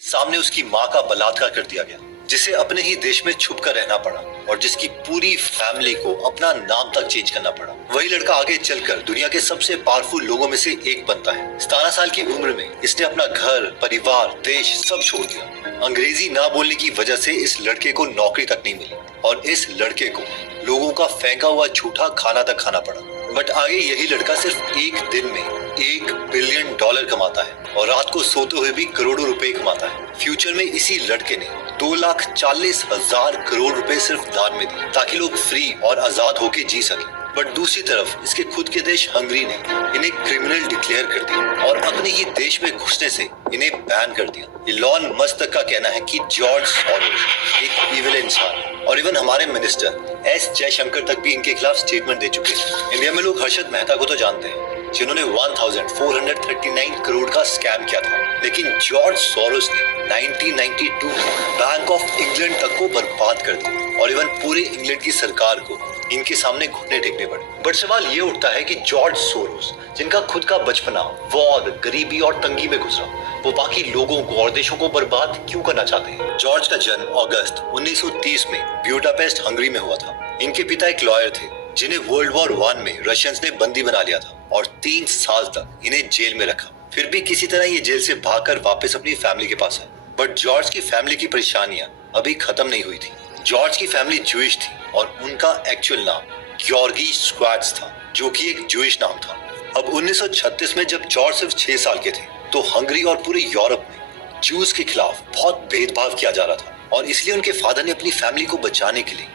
सामने उसकी माँ का बलात्कार कर दिया गया, जिसे अपने ही देश में छुप कर रहना पड़ा और जिसकी पूरी फैमिली को अपना नाम तक चेंज करना पड़ा। वही लड़का आगे चलकर दुनिया के सबसे पावरफुल लोगों में से एक बनता है। 17 साल की उम्र में इसने अपना घर, परिवार, देश सब छोड़ दिया। अंग्रेजी ना बोलने की वजह से इस लड़के को नौकरी तक नहीं मिली और इस लड़के को लोगों का फेंका हुआ झूठा खाना तक खाना पड़ा। बट आगे यही लड़का सिर्फ एक दिन में $1 बिलियन कमाता है और रात को सोते हुए भी करोड़ों रुपए कमाता है। फ्यूचर में इसी लड़के ने 2,40,000 करोड़ रुपए सिर्फ दान में दिए ताकि लोग फ्री और आजाद होकर जी सके। बट दूसरी तरफ इसके खुद के देश हंगरी ने इन्हें क्रिमिनल डिक्लेयर कर दिया और अपने ही देश में घुसने से इन्हें बैन कर दिया। इलॉन मस्क का कहना है कि जॉर्ज सोरोस एक इविल इंसान है और इवन हमारे मिनिस्टर एस जयशंकर तक भी इनके खिलाफ स्टेटमेंट दे चुके हैं। इंडिया में लोग हर्षद मेहता को तो जानते हैं, जिन्होंने 1439 करोड़ का स्कैम किया था, लेकिन जॉर्ज सोरोस ने 1992 में बैंक ऑफ इंग्लैंड तक को बर्बाद कर दिया और इवन पूरे इंग्लैंड की सरकार को इनके सामने घुटने टेकने पड़े। बट सवाल ये उठता है कि जॉर्ज सोरोस, जिनका खुद का बचपना वॉर, गरीबी और तंगी में गुजरा, वो बाकी लोगों को और देशों को बर्बाद क्यों करना चाहते हैं? जॉर्ज का जन्म अगस्त 1930 में ब्यूडापेस्ट हंगरी में हुआ था। इनके पिता एक लॉयर थे जिन्हें वर्ल्ड वॉर 1 में रशियंस ने बंदी बना लिया था और 3 साल तक इन्हें जेल में रखा। फिर भी किसी तरह ये जेल से भागकर वापस अपनी फैमिली के पास आए। बट जॉर्ज की फैमिली की परेशानियां अभी खत्म नहीं हुई थी। जॉर्ज की फैमिली जूइश थी और उनका एक्चुअल नाम ग्योर्गी स्क्वाड्स था, जो कि एक जूइश नाम था। अब 1936 में जब जॉर्ज सिर्फ 6 साल के थे तो हंगरी और पूरे यूरोप में जूस के खिलाफ बहुत भेदभाव किया जा रहा था और इसलिए उनके फादर ने अपनी फैमिली को बचाने के लिए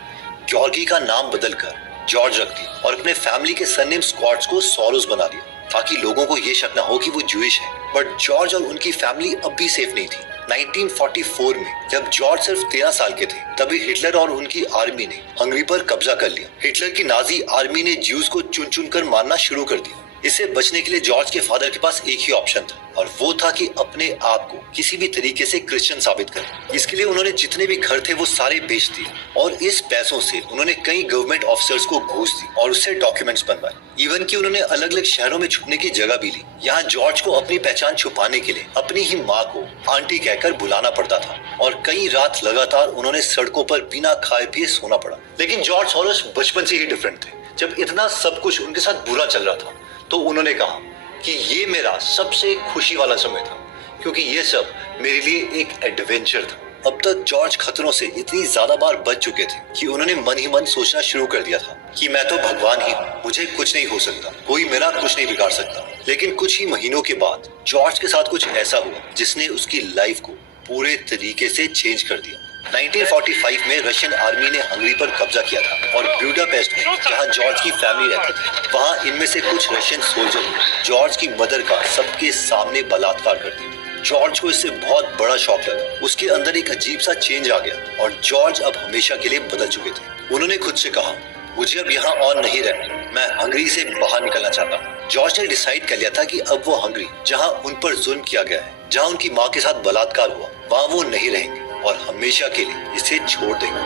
ग्योर्गी का नाम बदलकर जॉर्ज रख दिया और अपने फैमिली के सरनेम स्क्वाड्स को सोरोस बना दिया ताकि लोगों को ये शक न हो कि वो जूइश है। बट जॉर्ज और उनकी फैमिली अब भी सेफ नहीं थी। 1944 में जब जॉर्ज सिर्फ 13 साल के थे तभी हिटलर और उनकी आर्मी ने हंगरी पर कब्जा कर लिया। हिटलर की नाजी आर्मी ने ज्यूज को चुन चुन कर मारना शुरू कर दिया। इससे बचने के लिए जॉर्ज के फादर के पास एक ही ऑप्शन था और वो था कि अपने आप को किसी भी तरीके से क्रिश्चियन साबित करें। इसके लिए उन्होंने जितने भी घर थे वो सारे बेच दिए और इस पैसों से उन्होंने कई गवर्नमेंट ऑफिसर्स को घूस दी और उससे डॉक्यूमेंट्स बनवाए। इवन कि उन्होंने अलग अलग शहरों में छुपने की जगह भी ली। यहाँ जॉर्ज को अपनी पहचान छुपाने के लिए अपनी ही माँ को आंटी कहकर बुलाना पड़ता था और कई रात लगातार उन्होंने सड़कों पर बिना खाए पिए सोना पड़ा। लेकिन जॉर्ज सोरोस बचपन से ही डिफरेंट थे। जब इतना सब कुछ उनके साथ बुरा चल रहा था तो उन्होंने कहा कि ये मेरा सबसे खुशी वाला समय था क्योंकि ये सब मेरे लिए एक एडवेंचर था। अब तक जॉर्ज खतरों से इतनी ज्यादा बार बच चुके थे कि उन्होंने मन ही मन सोचना शुरू कर दिया था कि मैं तो भगवान ही हूँ, मुझे कुछ नहीं हो सकता, कोई मेरा कुछ नहीं बिगाड़ सकता। लेकिन कुछ ही महीनों के बाद जॉर्ज के साथ कुछ ऐसा हुआ जिसने उसकी लाइफ को पूरे तरीके से चेंज कर दिया। 1945 में रशियन आर्मी ने हंगरी पर कब्जा किया था और ब्यूडापेस्ट में जहां जॉर्ज की फैमिली रहती थी वहां इनमें से कुछ रशियन सोल्जर ने जॉर्ज की मदर का सबके सामने बलात्कार कर दिया। जॉर्ज को इससे बहुत बड़ा शॉक लगा। उसके अंदर एक अजीब सा चेंज आ गया और जॉर्ज अब हमेशा के लिए बदल चुके थे। उन्होंने खुद से कहा, मुझे अब यहाँ और नहीं रहना, मैं हंगरी से बाहर निकलना चाहता हूँ। जॉर्ज ने डिसाइड कर लिया था कि अब वो हंगरी, जहाँ उन पर जुल्म किया गया है, जहाँ उनकी माँ के साथ बलात्कार हुआ, वहाँ वो नहीं रहेंगे और हमेशा के लिए इसे छोड़ देंगे।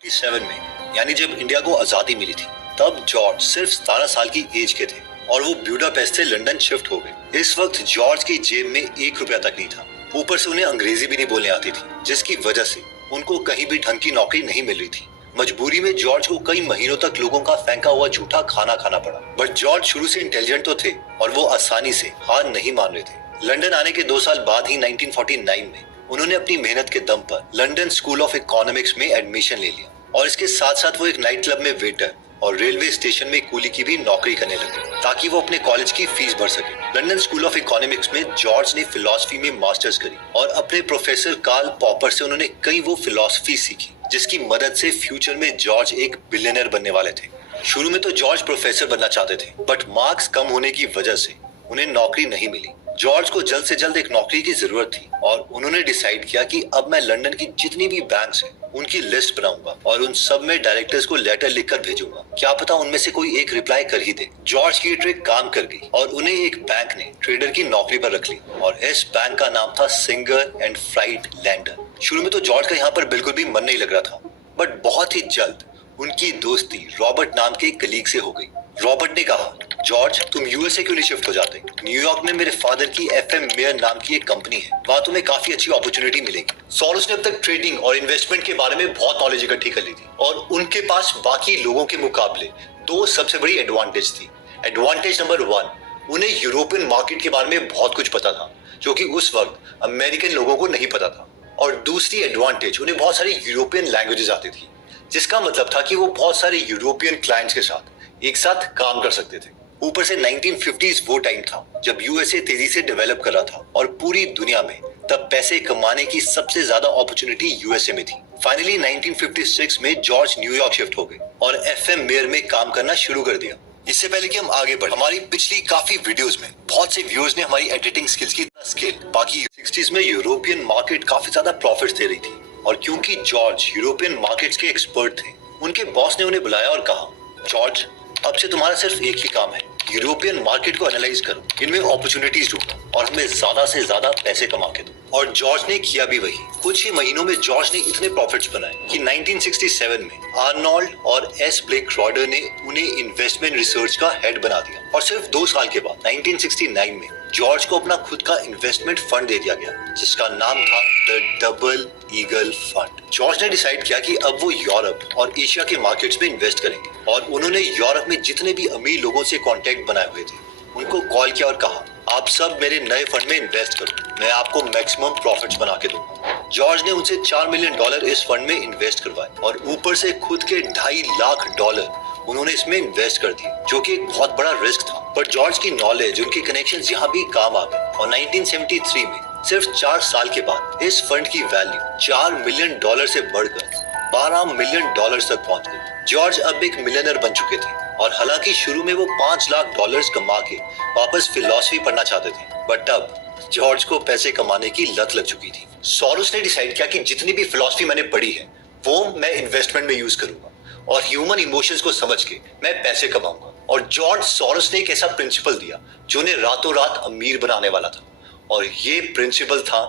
1947 में यानी जब इंडिया को आजादी मिली थी तब जॉर्ज सिर्फ 17 साल की एज के थे और वो ब्यूडापेस्ट से लंदन शिफ्ट हो गए। इस वक्त जॉर्ज की जेब में 1 रुपया तक नहीं था। ऊपर से उन्हें अंग्रेजी भी नहीं बोलने आती थी, जिसकी वजह से उनको कहीं भी ढंग की नौकरी नहीं मिल रही थी। मजबूरी में जॉर्ज को कई महीनों तक लोगों का फेंका हुआ झूठा खाना खाना पड़ा। बट जॉर्ज शुरू से इंटेलिजेंट तो थे और वो आसानी से हार नहीं मान रहे थे। लंदन आने के 2 साल बाद ही 1949 में उन्होंने अपनी मेहनत के दम पर लंदन स्कूल ऑफ इकोनॉमिक्स में एडमिशन ले लिया और इसके साथ साथ वो एक नाइट क्लब में वेटर और रेलवे स्टेशन में कूली की भी नौकरी करने लगे ताकि वो अपने कॉलेज की फीस भर सके। लंदन स्कूल ऑफ इकोनॉमिक्स में जॉर्ज ने फिलॉसफी में मास्टर्स करी और अपने प्रोफेसर कार्ल पॉपर से उन्होंने कई वो फिलॉसफी सीखी जिसकी मदद से फ्यूचर में जॉर्ज एक बिलियनर बनने वाले थे। शुरू में तो जॉर्ज प्रोफेसर बनना चाहते थे बट मार्क्स कम होने की वजह से उन्हें नौकरी नहीं मिली। जॉर्ज को जल्द से जल्द एक नौकरी की जरूरत थी और उन्होंने डिसाइड किया कि अब मैं लंदन की जितनी भी बैंक्स हैं उनकी लिस्ट बनाऊंगा और उन सब में डायरेक्टर्स को लेटर लिखकर भेजूंगा, क्या पता उनमें से कोई एक रिप्लाई कर ही दे। जॉर्ज की ट्रिक काम कर गई और उन्हें एक बैंक ने ट्रेडर की नौकरी पर रख ली और इस बैंक का नाम था सिंगर एंड फ्राइड लैंडर। शुरू में तो जॉर्ज का यहाँ पर बिल्कुल भी मन नहीं लग रहा था बट बहुत ही जल्द उनकी दोस्ती रॉबर्ट नाम के एक कलीग से हो गई। रॉबर्ट ने कहा, जॉर्ज तुम यूएसए क्यों नहीं शिफ्ट हो जाते? न्यूयॉर्क में मेरे फादर की एफएम मेयर नाम की एक कंपनी है, वहाँ तुम्हें काफी अच्छी अपॉर्चुनिटी मिलेगी। सोरोस ने अब तक ट्रेडिंग और इन्वेस्टमेंट के बारे में बहुत नॉलेज इकट्ठी कर ली थी और उनके पास बाकी लोगों के मुकाबले दो सबसे बड़ी एडवांटेज थी। एडवांटेज नंबर 1, उन्हें यूरोपियन मार्केट के बारे में बहुत कुछ पता था जो कि उस वक्त अमेरिकन लोगों को नहीं पता था। और दूसरी एडवांटेज, उन्हें बहुत सारी यूरोपियन लैंग्वेजेस आती थी, जिसका मतलब था कि वो बहुत सारे यूरोपियन क्लाइंट्स के साथ एक साथ काम कर सकते थे। ऊपर से 1950s वो टाइम था जब यूएसए तेजी से डेवलप कर रहा था और पूरी दुनिया में तब पैसे कमाने की सबसे ज्यादा अपॉर्चुनिटी यूएसए में थी। फाइनली 1956 में जॉर्ज न्यूयॉर्क शिफ्ट हो गए और एफएम मेयर में काम करना शुरू कर दिया। इससे पहले कि हम आगे बढ़े, हमारी पिछली काफी वीडियोस में बहुत से व्यूअर्स ने हमारी एडिटिंग स्किल्स की स्केल, बाकी 60s में यूरोपियन मार्केट काफी ज्यादा प्रॉफिट्स दे रही थी और क्योंकि जॉर्ज यूरोपियन मार्केट्स के एक्सपर्ट थे, उनके बॉस ने उन्हें बुलाया और कहा, जॉर्ज अब से तुम्हारा सिर्फ एक ही काम है, यूरोपियन मार्केट को एनालाइज करो, इनमें अपॉर्चुनिटीज ढूंढो और हमें ज्यादा से ज्यादा पैसे कमा के दो। और जॉर्ज ने किया भी वही। कुछ ही महीनों में जॉर्ज ने इतने प्रॉफिट्स बनाए कि 1967 में आर्नोल्ड और एस ब्लेक रॉडर ने उन्हें इन्वेस्टमेंट रिसर्च का हेड बना दिया और सिर्फ 2 साल के बाद 1969 में जॉर्ज को अपना खुद का इन्वेस्टमेंट फंड दे दिया गया, जिसका नाम था the double eagle fund. George ने डिसाइड किया कि अब वो यूरोप और एशिया के मार्केट्स में इन्वेस्ट करेंगे और उन्होंने यूरोप में जितने भी अमीर लोगों से कॉन्टेक्ट बनाए हुए थे उनको कॉल किया और कहा, आप सब मेरे नए फंड में इन्वेस्ट करो, मैं आपको मैक्सिमम प्रॉफिट्स बना के दूंगा। जॉर्ज ने उनसे $4 मिलियन इस फंड में इन्वेस्ट करवाए और ऊपर से खुद के $2.5 लाख उन्होंने इसमें इन्वेस्ट कर दिए, जो कि एक बहुत बड़ा रिस्क था। पर जॉर्ज की नॉलेज, उनके कनेक्शंस यहाँ भी काम आ गए और 1973 में सिर्फ 4 साल के बाद इस फंड की वैल्यू $4 मिलियन से बढ़कर $12 मिलियन तक पहुंच गई। जॉर्ज अब एक मिलियनर बन चुके थे और हालांकि शुरू में वो $5 लाख कमा के वापस फिलॉसफी पढ़ना चाहते थे, बट अब जॉर्ज को पैसे कमाने की लत लग चुकी थी। सोरोस ने डिसाइड किया कि जितनी भी फिलॉसफी मैंने पढ़ी है वो मैं इन्वेस्टमेंट में यूज करूंगा और ह्यूमन इमोशंस को समझ के मैं पैसे कमाऊंगा। और जॉर्ज सोरोस ने एक ऐसा प्रिंसिपल दिया जो उन्हें रातों रात अमीर बनाने वाला था और ये प्रिंसिपल था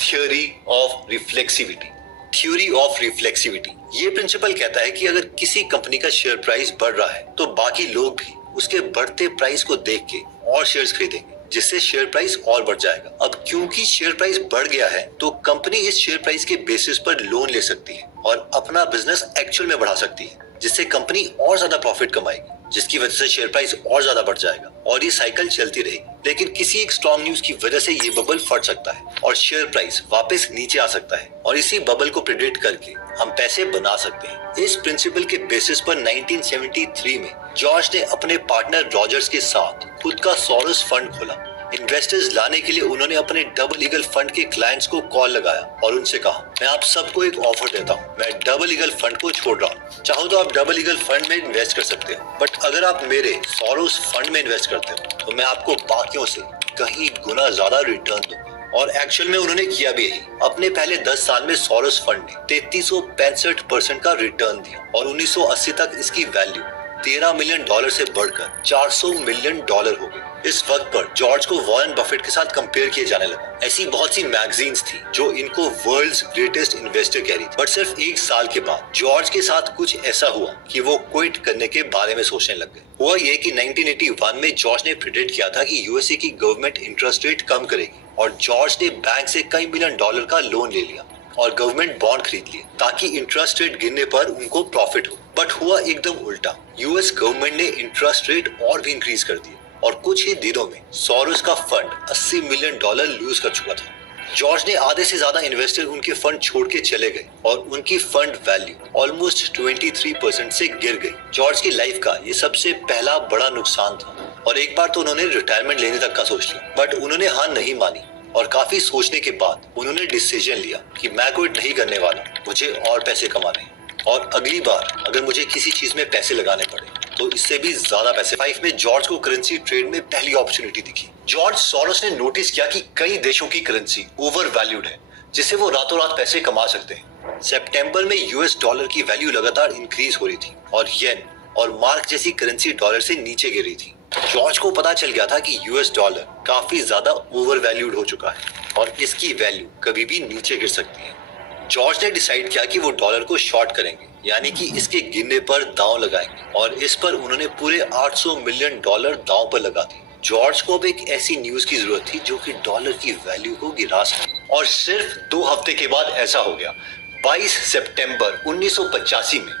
theory of reflexivity. Theory of reflexivity ये प्रिंसिपल कहता है कि अगर किसी कंपनी का शेयर प्राइस बढ़ रहा है तो बाकी लोग भी उसके बढ़ते प्राइस को देख के और शेयर्स खरीदेंगे, जिससे शेयर प्राइस और बढ़ जाएगा। अब क्योंकि शेयर प्राइस बढ़ गया है तो कंपनी इस शेयर प्राइस के बेसिस पर लोन ले सकती है और अपना बिजनेस एक्चुअल में बढ़ा सकती है, जिससे कंपनी और ज्यादा प्रॉफिट कमाएगी, जिसकी वजह से शेयर प्राइस और ज्यादा बढ़ जाएगा और ये साइकिल चलती रहेगी। लेकिन किसी एक स्ट्रॉन्ग न्यूज की वजह से ये बबल फट सकता है और शेयर प्राइस वापस नीचे आ सकता है और इसी बबल को प्रेडिक्ट करके हम पैसे बना सकते हैं। इस प्रिंसिपल के बेसिस पर 1973 में जॉर्ज ने अपने पार्टनर रॉजर्स के साथ खुद का सोरोस फंड खोला। इन्वेस्टर्स लाने के लिए उन्होंने अपने डबल ईगल फंड के क्लाइंट्स को कॉल लगाया और उनसे कहा, मैं आप सबको एक ऑफर देता हूँ, मैं डबल ईगल फंड को छोड़ रहा हूँ, चाहो तो आप डबल ईगल फंड में इन्वेस्ट कर सकते हो, बट अगर आप मेरे सोरोस फंड में इन्वेस्ट करते हो तो मैं आपको बाकियों से कहीं गुना ज्यादा रिटर्न दूंगा। और एक्चुअल में उन्होंने किया भी यही। अपने पहले 10 साल में सोरोस फंड ने 3365% का रिटर्न दिया और 1980 तक इसकी वैल्यू $13 मिलियन से बढ़कर $400 मिलियन हो गई। इस वक्त पर जॉर्ज को वॉरेन बफेट के साथ कंपेयर किया जाने लगा। ऐसी बहुत सी मैगजीन्स थी जो इनको वर्ल्ड्स ग्रेटेस्ट इन्वेस्टर कह रही थी। बट सिर्फ 1 साल के बाद जॉर्ज के साथ कुछ ऐसा हुआ कि वो क्विट करने के बारे में सोचने लग गए। हुआ ये कि 1981 में जॉर्ज ने प्रेडिक्ट किया था कि यूएसए की गवर्नमेंट इंटरेस्ट रेट कम करेगी और जॉर्ज ने बैंक से कई $1 मिलियन का लोन ले लिया और गवर्नमेंट बॉन्ड खरीद लिए ताकि इंटरेस्ट रेट गिरने पर उनको प्रॉफिट हो। बट हुआ एकदम उल्टा। यूएस गवर्नमेंट ने इंटरेस्ट रेट और भी इंक्रीज कर दिए और कुछ ही दिनों में सोरोस का फंड $80 मिलियन लूज कर चुका था। जॉर्ज ने आधे से ज्यादा इन्वेस्टर उनके फंड छोड़ के चले गए और उनकी फंड वैल्यू ऑलमोस्ट 23% से गिर गई। जॉर्ज की लाइफ का ये सबसे पहला बड़ा नुकसान था और एक बार तो उन्होंने रिटायरमेंट लेने तक का सोच लिया, बट उन्होंने हार नहीं मानी और काफी सोचने के बाद उन्होंने डिसीजन लिया कि मैं क्विट नहीं करने वाला, मुझे और पैसे कमाने और अगली बार अगर मुझे किसी चीज में पैसे लगाने पड़े तो इससे भी ज्यादा पैसे। 5 में जॉर्ज को करेंसी ट्रेड में पहली अपॉर्चुनिटी दिखी। जॉर्ज सोरोस ने नोटिस किया कि कई देशों की करेंसी ओवर वैल्यूड है, जिससे वो रातों रात पैसे कमा सकते हैं। सितंबर में यूएस डॉलर की वैल्यू लगातार इंक्रीज हो रही थी और येन और मार्क जैसी करेंसी डॉलर से नीचे गिर रही थी। जॉर्ज को पता चल गया था कि यूएस डॉलर काफी ज्यादा ओवर वैल्यूड हो चुका है और इसकी वैल्यू कभी भी नीचे गिर सकती है। जॉर्ज ने डिसाइड किया कि वो डॉलर को शॉर्ट करेंगे, यानी कि इसके गिरने पर दांव लगाएंगे, और इस पर उन्होंने पूरे 800 मिलियन डॉलर दांव पर लगा दिए। जॉर्ज को अब एक ऐसी न्यूज की जरूरत थी जो कि डॉलर की वैल्यू को गिरा सके, और सिर्फ 2 हफ्ते के बाद ऐसा हो गया। 22 सितंबर 1985 में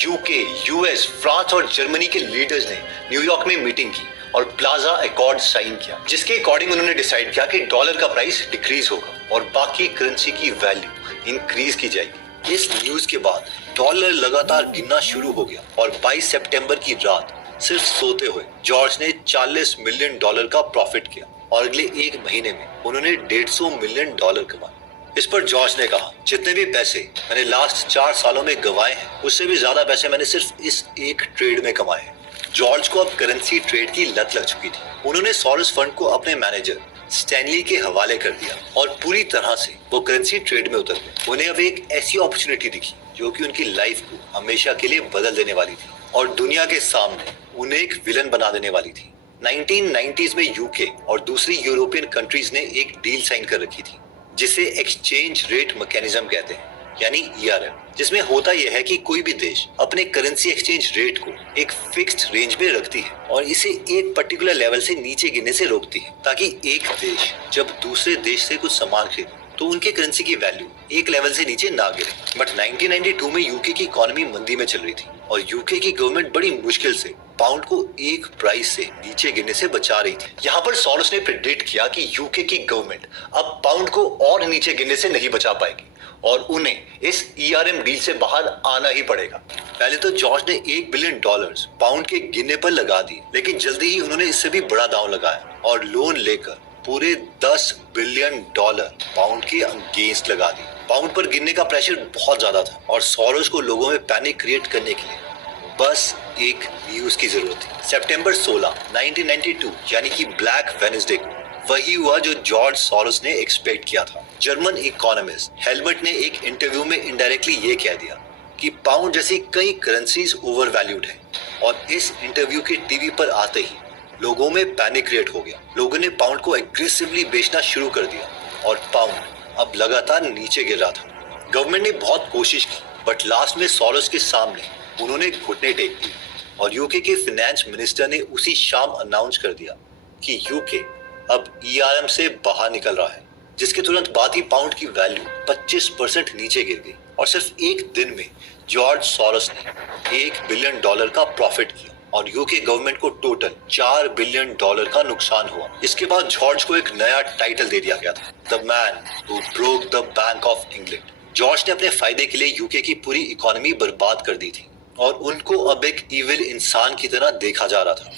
यूके, यूएस, फ्रांस और जर्मनी के लीडर्स ने न्यूयॉर्क में मीटिंग की और प्लाजा अकॉर्ड साइन किया, जिसके अकॉर्डिंग उन्होंने डिसाइड किया कि डॉलर का प्राइस डिक्रीज होगा और बाकी करेंसी की वैल्यू इंक्रीज की जाएगी। इस न्यूज के बाद डॉलर लगातार गिरना शुरू हो गया और 22 सितंबर की रात सिर्फ सोते हुए जॉर्ज ने 40 मिलियन डॉलर का प्रॉफिट किया और अगले 1 महीने में उन्होंने 150 मिलियन डॉलर कमाए। इस पर जॉर्ज ने कहा, जितने भी पैसे मैंने लास्ट 4 सालों में गंवाए हैं, उससे भी ज्यादा पैसे मैंने सिर्फ इस एक ट्रेड में कमाए हैं। जॉर्ज को अब करेंसी ट्रेड की लत लग चुकी थी। उन्होंने सॉरस फंड को अपने मैनेजर स्टैनली के हवाले कर दिया और पूरी तरह से वो करेंसी ट्रेड में उतर गए। उन्हें अब एक ऐसी अपॉर्चुनिटी दिखी जो कि उनकी लाइफ को हमेशा के लिए बदल देने वाली थी और दुनिया के सामने उन्हें एक विलन बना देने वाली थी। 1990s में यूके और दूसरी यूरोपियन कंट्रीज ने एक डील साइन कर रखी थी जिसे एक्सचेंज रेट मैकेनिज्म कहते हैं, यानी ERM, जिसमें होता यह है कि कोई भी देश अपने करेंसी एक्सचेंज रेट को एक फिक्स्ड रेंज में रखती है और इसे एक पर्टिकुलर लेवल से नीचे गिरने से रोकती है, ताकि एक देश जब दूसरे देश से कुछ सामान खरीदे तो उनके करेंसी की वैल्यू एक लेवल से नीचे ना गिरे। बट 1992 में यूके की इकोनॉमी मंदी में चल रही थी और यूके की गवर्नमेंट बड़ी मुश्किल से पाउंड को एक प्राइस से नीचे गिरने से बचा रही थी। यहाँ पर सॉरस ने प्रेडिक्ट किया कि यूके की गवर्नमेंट अब पाउंड को और नीचे गिरने से नहीं बचा पाएगी और उन्हें इस ERM डील से बाहर आना ही पड़ेगा। पहले तो जॉर्ज ने $1 बिलियन पाउंड के गिरने पर लगा दिए, लेकिन जल्दी ही उन्होंने इससे भी बड़ा दांव लगाया और लोन लेकर पूरे $10 बिलियन पाउंड के अगेंस्ट लगा दिए। पाउंड पर गिरने का प्रेशर बहुत ज्यादा था और सॉरस को लोगों में पैनिक क्रिएट करने के लिए बस एक न्यूज की जरूरत थी। सितंबर 16, 1992 यानी कि ब्लैक वेडनेसडे को वही हुआ जो जॉर्ज सॉरस ने एक्सपेक्ट किया था। जर्मन इकोनॉमिस्ट हेलमट ने एक इंटरव्यू में इनडायरेक्टली ये कह दिया कि पाउंड जैसी कई करेंसीज ओवर वैल्यूड है और इस इंटरव्यू के टीवी पर आते ही लोगों में पैनिक क्रिएट हो गया। लोगों ने पाउंड को एग्रेसिवली बेचना शुरू कर दिया और पाउंड अब लगातार नीचे गिर रहा था। गवर्नमेंट ने बहुत कोशिश की बट लास्ट में सॉरस के सामने उन्होंने घुटने टेक दिए और यूके के फाइनेंस मिनिस्टर ने उसी शाम अनाउंस कर दिया कि यूके अब ERM से बाहर निकल रहा है, जिसके तुरंत बाद ही पाउंड की वैल्यू 25% नीचे गिर गई और सिर्फ एक दिन में जॉर्ज सॉरस ने $1 बिलियन का प्रॉफिट किया और यूके गवर्नमेंट को टोटल $4 बिलियन का नुकसान हुआ। इसके बाद जॉर्ज को एक नया टाइटल दे दिया गया था, the man who broke the bank of England. George ने अपने फायदे के लिए यूके की पूरी इकोनॉमी बर्बाद कर दी थी और उनको अब एक इविल इंसान की तरह देखा जा रहा था।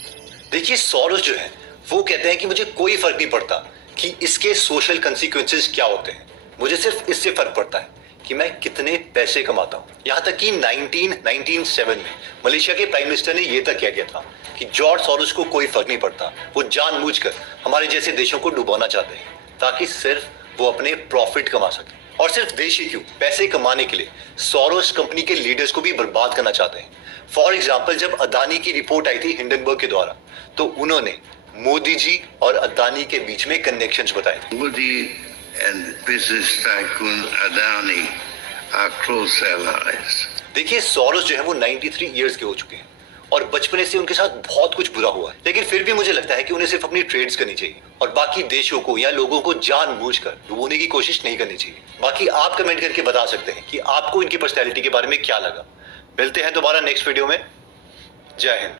देखिए, सॉरस जो है वो कहते हैं कि मुझे कोई फर्क नहीं पड़ता कि इसके सोशल कंसिक्वेंसेस क्या होते हैं, मुझे सिर्फ इससे फर्क पड़ता है कि मैं कितने पैसे कमाता हूँ। यहाँ तक कि 1997 में मलेशिया के प्राइम मिनिस्टर ने ये तक कह दिया था कि जॉर्ज सॉरस को कोई फर्क नहीं पड़ता, वो जानबूझकर हमारे जैसे देशों को डुबाना चाहते हैं ताकि सिर्फ वो अपने प्रॉफिट कमा सके। और सिर्फ देश ही क्यों, पैसे कमाने के लिए सॉरस कंपनी के लीडर्स को भी बर्बाद करना चाहते हैं। फॉर एग्जाम्पल, जब अदानी की रिपोर्ट आई थी हिंडनबर्ग के द्वारा, तो उन्होंने मोदी जी और अदानी के बीच में कनेक्शंस बताए थे। Modi and business tycoon Adani are close allies. देखिए, सॉरस जो है वो 93 इयर्स के हो चुके हैं और बचपन से उनके साथ बहुत कुछ बुरा हुआ है, लेकिन फिर भी मुझे लगता है कि उन्हें सिर्फ अपनी ट्रेड्स करनी चाहिए और बाकी देशों को या लोगों को जानबूझकर डुबोने की कोशिश नहीं करनी चाहिए। बाकी आप कमेंट करके बता सकते हैं कि आपको इनकी पर्सनैलिटी के बारे में क्या लगा। मिलते हैं दोबारा नेक्स्ट वीडियो में। जय हिंद।